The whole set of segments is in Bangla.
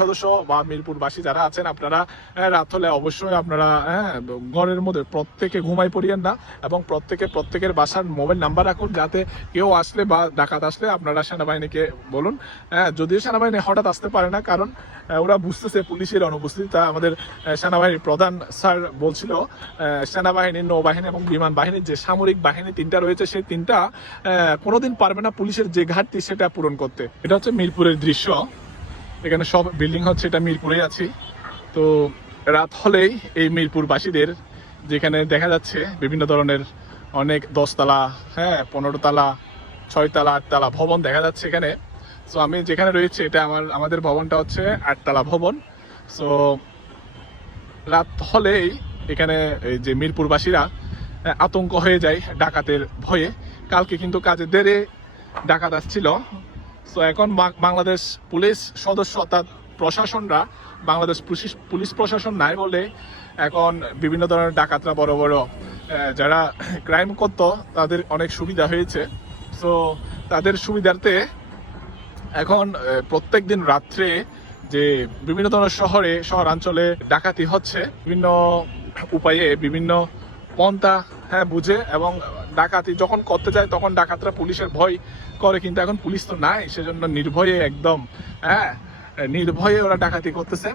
সদস্য বা মিরপুরবাসী যারা আছেন, আপনারা রাত হলে অবশ্যই আপনারা ঘরের মধ্যে প্রত্যেকে ঘুমাই পড়িয়েন না এবং প্রত্যেকে, প্রত্যেকের বাসার মোবাইল নাম্বার রাখুন যাতে কেউ আসলে বা ডাকাত আসলে আপনারা সেনাবাহিনীকে বলুন। যদিও সেনাবাহিনী হঠাৎ আসতে পারে না, কারণ ওরা বুঝতেছে পুলিশের অনুপস্থিতি তা আমাদের সেনাবাহিনীর প্রধান স্যার বলছিল সেনাবাহিনী, নৌবাহিনী এবং বিমান বাহিনীর যে সামরিক বাহিনী তিনটা রয়েছে, সেই তিনটা কোনোদিন পারবে না পুলিশের যে ঘাটতি সেটা পূরণ করতে। এটা হচ্ছে মিরপুরের দৃশ্য। এখানে সব বিল্ডিং হচ্ছে, এটা মিরপুরে আছি। তো রাত হলেই এই মিরপুরবাসীদের যেখানে দেখা যাচ্ছে বিভিন্ন ধরনের অনেক দশতলা হ্যাঁ পনেরো তালা ছয়তলা, আটতলা ভবন দেখা যাচ্ছে এখানে। সো আমি যেখানে রয়েছে, এটা আমার, আমাদের ভবনটা হচ্ছে আটতলা ভবন। সো রাত হলেই এখানে এই যে মিরপুরবাসীরা আতঙ্ক হয়ে যায় ডাকাতের ভয়ে। কালকে কিন্তু কাজে দেরে, ডাকাত আসছিল। তো এখন বাংলাদেশ পুলিশ সদস্য অর্থাৎ প্রশাসনরা, বাংলাদেশ পুলিশ পুলিশ প্রশাসন নাই বলে এখন বিভিন্ন ধরনের ডাকাতরা বড় বড় যারা ক্রাইম করতো, তাদের অনেক সুবিধা হয়েছে। তো তাদের সুবিধার্থে এখন প্রত্যেক দিন রাত্রে যে বিভিন্ন ধরনের শহরে, শহরাঞ্চলে ডাকাতি হচ্ছে, বিভিন্ন উপায়ে বিভিন্ন পন্থা হ্যাঁ বুঝে এবং ডাকাতি যখন করতে যায়, তখন ডাকাতরা পুলিশের ভয় করে, কিন্তু এখন পুলিশ তো নাই, সেজন্য নির্ভয়ে একদম হ্যাঁ নির্ভয়ে ওরা ডাকাতি করতেছে।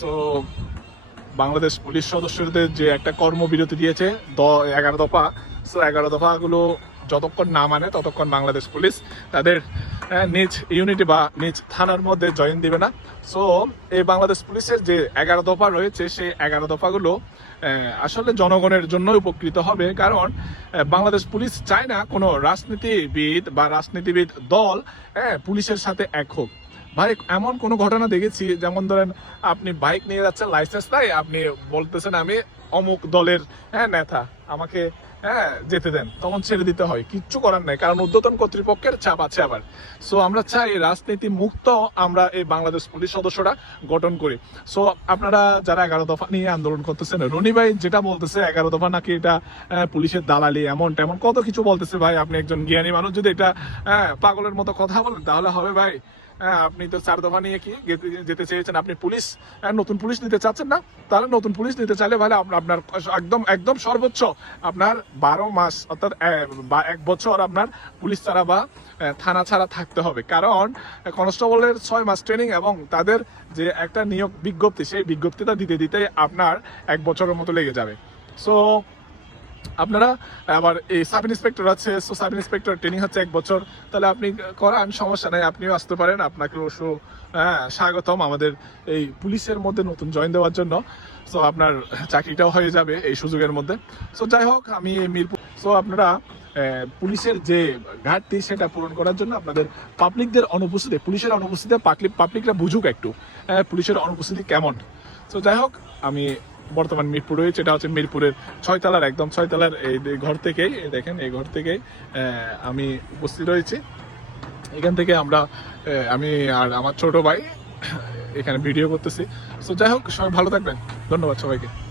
সো বাংলাদেশ পুলিশ সদস্যদের যে একটা কর্মবিরতি দিয়েছে, দ, এগারো দফা সো এগারো দফাগুলো যতক্ষণ না মানে ততক্ষণ বাংলাদেশ পুলিশ তাদের নিজ ইউনিটি বা নিজ থানার মধ্যে জয়েন দিবে না। সো এই বাংলাদেশ পুলিশের যে এগারো দফা রয়েছে সেই এগারো দফাগুলো আসলে জনগণের জন্য উপকৃত হবে। কারণ বাংলাদেশ পুলিশ চায় না কোনো রাজনীতিবিদ বা রাজনীতিবিদ দল হ্যাঁ, পুলিশের সাথে এক হোক। ভাই এমন কোনো ঘটনা দেখেছি যেমন ধরেন আপনি বাইক নিয়ে যাচ্ছেন লাইসেন্স নাই আপনি বলতেছেন আমি অমুক দলের হ্যাঁ নেতা। আমাকে হ্যাঁ যেতে দেন। তখন ছেড়ে দিতে হয়। কিচ্ছু করার নাই, কারণ উদ্যতন কর্তৃপক্ষের চাপ আছে আবার। সো আমরা চাই রাজনীতি মুক্ত আমরা এই বাংলাদেশ পুলিশ সদস্যরা গঠন করি। সো আপনারা যারা এগারো দফা নিয়ে আন্দোলন করতেছেন, রনি ভাই যেটা বলতেছে, এগারো দফা নাকি এটা পুলিশের দালালি, এমন তেমন কত কিছু বলতেছে ভাই। আপনি একজন জ্ঞানী মানুষ, যদি এটা পাগলের মতো কথা বলেন, তাহলে হবে ভাই। আপনি তো চার দফা নিয়ে কি যেতে- চেয়েছেন? আপনি পুলিশ হ্যাঁ, নতুন পুলিশ নিতে চাচ্ছেন না? তাহলে নতুন পুলিশ নিতে চাইলে ভালো আপনার একদম একদম সর্বোচ্চ আপনার বারো মাস অর্থাৎ এক বছর আপনার পুলিশ ছাড়া বা থানা ছাড়া থাকতে হবে। কারণ কনস্টেবলের ছয় মাস ট্রেনিং এবং তাদের যে একটা নিয়োগ বিজ্ঞপ্তি সেই বিজ্ঞপ্তিটা দিতে দিতে আপনার এক বছরের মতো লেগে যাবে। সো আপনারা আবার এই সাব ইন্সপেক্টর আছে সো সাব ইন্সপেক্টর ট্রেনিং হচ্ছে এক বছর। তাহলে আপনি করান সমস্যা নাই আপনিও আসতে পারেন। আপনাকে অবশ্য হ্যাঁ স্বাগতম আমাদের এই পুলিশের মধ্যে নতুন জয়েন দেওয়ার জন্য। সো আপনার চাকরিটাও হয়ে যাবে এই সুযোগের মধ্যে। সো যাই হোক আমি এই মিরপুর সো আপনারা পুলিশের যে ঘাটতি সেটা পূরণ করার জন্য আপনাদের পাবলিকদের অনুপস্থিতি পুলিশের অনুপস্থিতিতে পাবলিক পাবলিকরা বুঝুক একটু আহ, পুলিশের অনুপস্থিতি কেমন। তো যাই হোক আমি বর্তমান মিরপুর রয়েছে, এটা হচ্ছে মিরপুরের ছয়তলার, একদম ছয়তলার এই ঘর থেকেই দেখেন, এই ঘর থেকেই আমি উপস্থিত রয়েছি। এখান থেকে আমরা আমি আর আমার ছোট ভাই এখানে ভিডিও করতেছি। তো যাই হোক, সবাই ভালো থাকবেন। ধন্যবাদ সবাইকে।